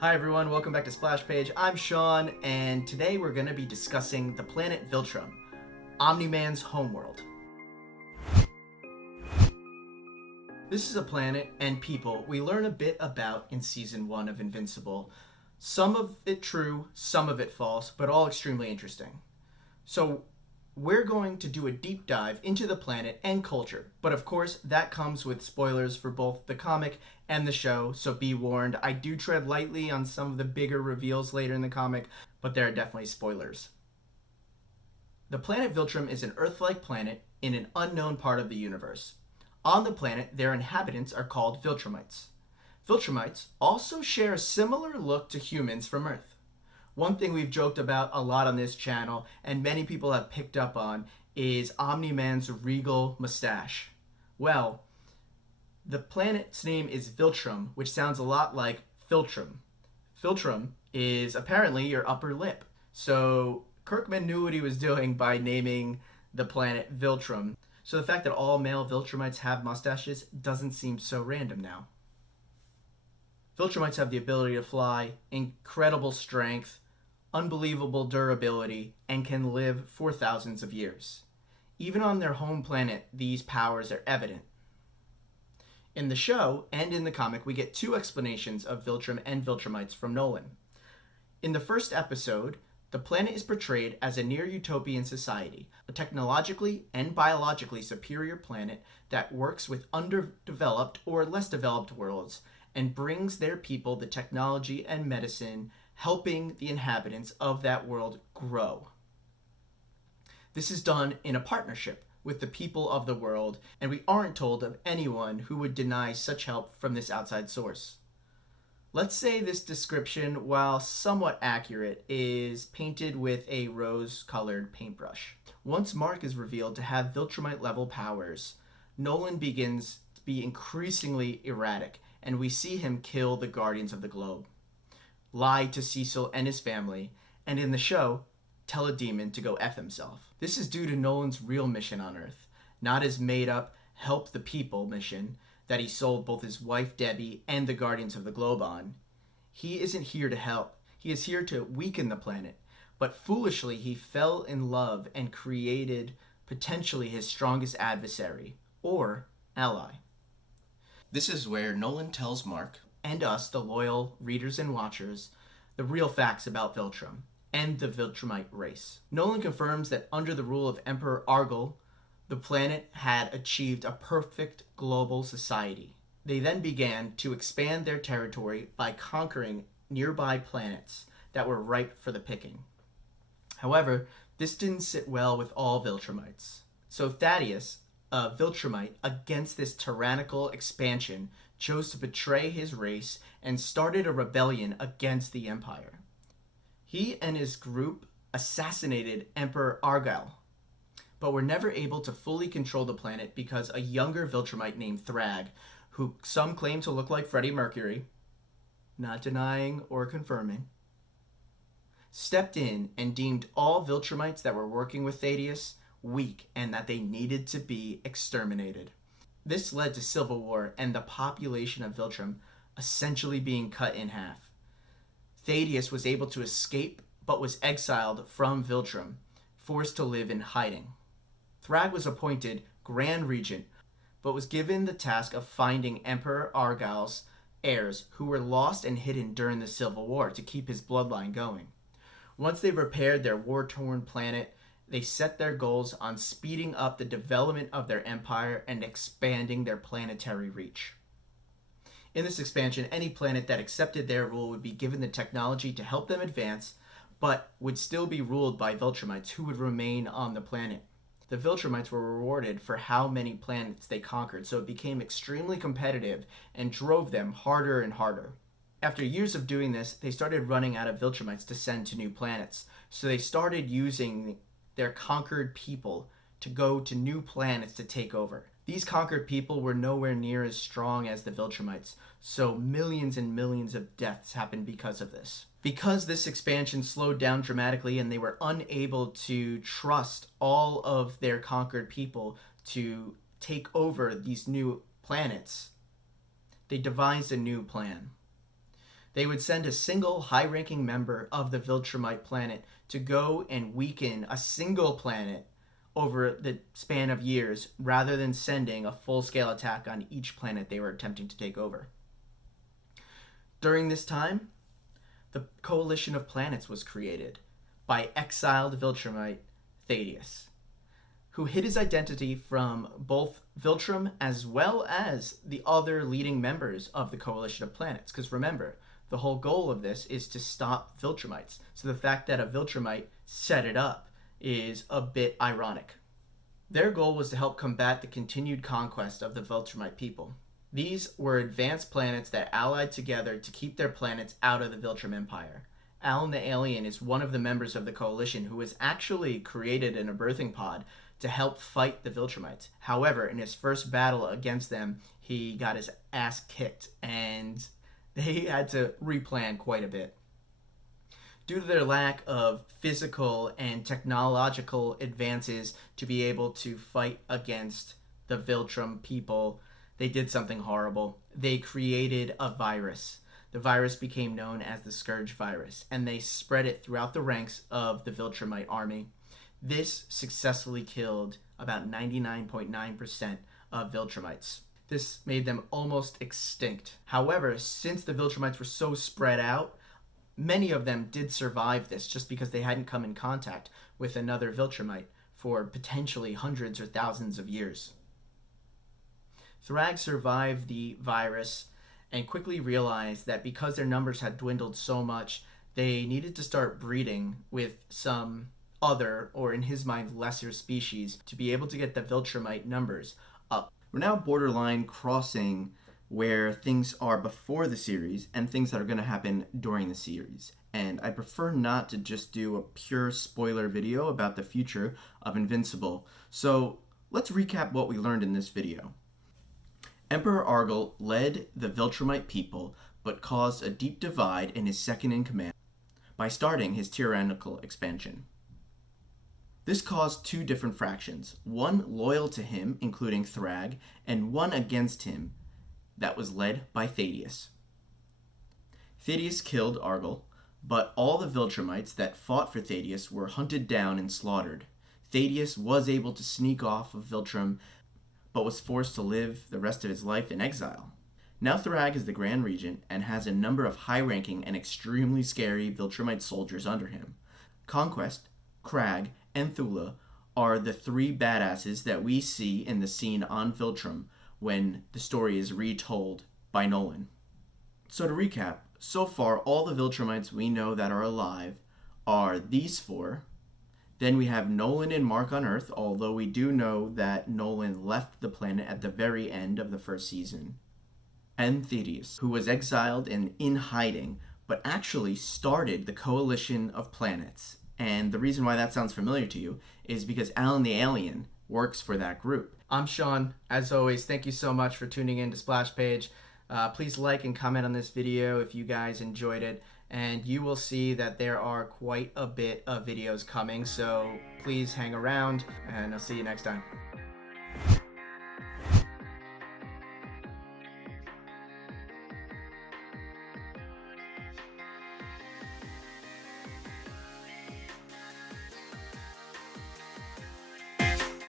Hi everyone, welcome back to Splash Page. I'm Sean, and today we're going to be discussing the planet Viltrum, Omni-Man's homeworld. This is a planet and people we learn a bit about in Season 1 of Invincible. Some of it true, some of it false, but all extremely interesting. So we're going to do a deep dive into the planet and culture, but of course that comes with spoilers for both the comic and the show, so be warned. I do tread lightly on some of the bigger reveals later in the comic, but there are definitely spoilers. The planet Viltrum is an Earth-like planet in an unknown part of the universe. On the planet, their inhabitants are called Viltrumites. Viltrumites also share a similar look to humans from Earth. One thing we've joked about a lot on this channel, and many people have picked up on, is Omni-Man's regal mustache. Well, the planet's name is Viltrum, which sounds a lot like Viltrum. Viltrum is apparently your upper lip. So Kirkman knew what he was doing by naming the planet Viltrum. So the fact that all male Viltrumites have mustaches doesn't seem so random now. Viltrumites have the ability to fly, incredible strength, unbelievable durability, and can live for thousands of years. Even on their home planet, these powers are evident. In the show and in the comic, we get two explanations of Viltrum and Viltrumites from Nolan. In the first episode, the planet is portrayed as a near-utopian society, a technologically and biologically superior planet that works with underdeveloped or less developed worlds and brings their people the technology and medicine, helping the inhabitants of that world grow. This is done in a partnership with the people of the world, and we aren't told of anyone who would deny such help from this outside source. Let's say this description, while somewhat accurate, is painted with a rose-colored paintbrush. Once Mark is revealed to have Viltrumite-level powers, Nolan begins to be increasingly erratic, and we see him kill the Guardians of the Globe, lie to Cecil and his family, and in the show, tell a demon to go F himself. This is due to Nolan's real mission on Earth, not his made-up help the people mission that he sold both his wife Debbie and the Guardians of the Globe on. He isn't here to help. He is here to weaken the planet, but foolishly he fell in love and created potentially his strongest adversary, or ally. This is where Nolan tells Mark, and us, the loyal readers and watchers, the real facts about Viltrum and the Viltrumite race. Nolan confirms that under the rule of Emperor Argyle, the planet had achieved a perfect global society. They then began to expand their territory by conquering nearby planets that were ripe for the picking. However, this didn't sit well with all Viltrumites. So Thaddeus, a Viltrumite, against this tyrannical expansion, chose to betray his race and started a rebellion against the Empire. He and his group assassinated Emperor Argyle, but were never able to fully control the planet because a younger Viltrumite named Thrag, who some claim to look like Freddie Mercury, not denying or confirming, stepped in and deemed all Viltrumites that were working with Thaddeus weak and that they needed to be exterminated. This led to civil war and the population of Viltrum essentially being cut in half. Thaddeus was able to escape but was exiled from Viltrum, forced to live in hiding. Thrag was appointed Grand Regent, but was given the task of finding Emperor Argyle's heirs who were lost and hidden during the Civil War to keep his bloodline going. Once they repaired their war-torn planet, they set their goals on speeding up the development of their empire and expanding their planetary reach. In this expansion, any planet that accepted their rule would be given the technology to help them advance, but would still be ruled by Viltrumites who would remain on the planet. The Viltrumites were rewarded for how many planets they conquered, so it became extremely competitive and drove them harder and harder. After years of doing this, they started running out of Viltrumites to send to new planets, so they started using their conquered people to go to new planets to take over. These conquered people were nowhere near as strong as the Viltrumites, so millions and millions of deaths happened because of this. Because this expansion slowed down dramatically and they were unable to trust all of their conquered people to take over these new planets, they devised a new plan. They would send a single high-ranking member of the Viltrumite planet to go and weaken a single planet over the span of years, rather than sending a full-scale attack on each planet they were attempting to take over. During this time, the Coalition of Planets was created by exiled Viltrumite Thaddeus, who hid his identity from both Viltrum as well as the other leading members of the Coalition of Planets. Because remember, the whole goal of this is to stop Viltrumites. So the fact that a Viltrumite set it up is a bit ironic. Their goal was to help combat the continued conquest of the Viltrumite people. These were advanced planets that allied together to keep their planets out of the Viltrum Empire. Alan the Alien is one of the members of the Coalition who was actually created in a birthing pod to help fight the Viltrumites. However, in his first battle against them, he got his ass kicked, and they had to replan quite a bit. Due to their lack of physical and technological advances to be able to fight against the Viltrum people, they did something horrible. They created a virus. The virus became known as the Scourge virus, and they spread it throughout the ranks of the Viltrumite army. This successfully killed about 99.9% of Viltrumites. This made them almost extinct. However, since the Viltrumites were so spread out, many of them did survive this just because they hadn't come in contact with another Viltrumite for potentially hundreds or thousands of years. Thrag survived the virus and quickly realized that because their numbers had dwindled so much, they needed to start breeding with some other, or in his mind, lesser species to be able to get the Viltrumite numbers up. We're now borderline crossing where things are before the series and things that are going to happen during the series. And I prefer not to just do a pure spoiler video about the future of Invincible. So let's recap what we learned in this video. Emperor Argel led the Viltrumite people, but caused a deep divide in his second-in-command by starting his tyrannical expansion. This caused two different fractions, one loyal to him, including Thrag, and one against him, that was led by Thaddeus. Thaddeus killed Argel, but all the Viltrumites that fought for Thaddeus were hunted down and slaughtered. Thaddeus was able to sneak off of Viltrum, but was forced to live the rest of his life in exile. Now Thrag is the Grand Regent and has a number of high-ranking and extremely scary Viltrumite soldiers under him. Conquest, Crag, and Thula are the three badasses that we see in the scene on Viltrum when the story is retold by Nolan. So to recap, so far all the Viltrumites we know that are alive are these four. Then we have Nolan and Mark on Earth, although we do know that Nolan left the planet at the very end of the first season. And Thaddeus, who was exiled and in hiding, but actually started the Coalition of Planets. And the reason why that sounds familiar to you is because Alan the Alien works for that group. I'm Sean. As always, thank you so much for tuning in to Splash Page. Please like and comment on this video if you guys enjoyed it. And you will see that there are quite a bit of videos coming, so please hang around, and I'll see you next time.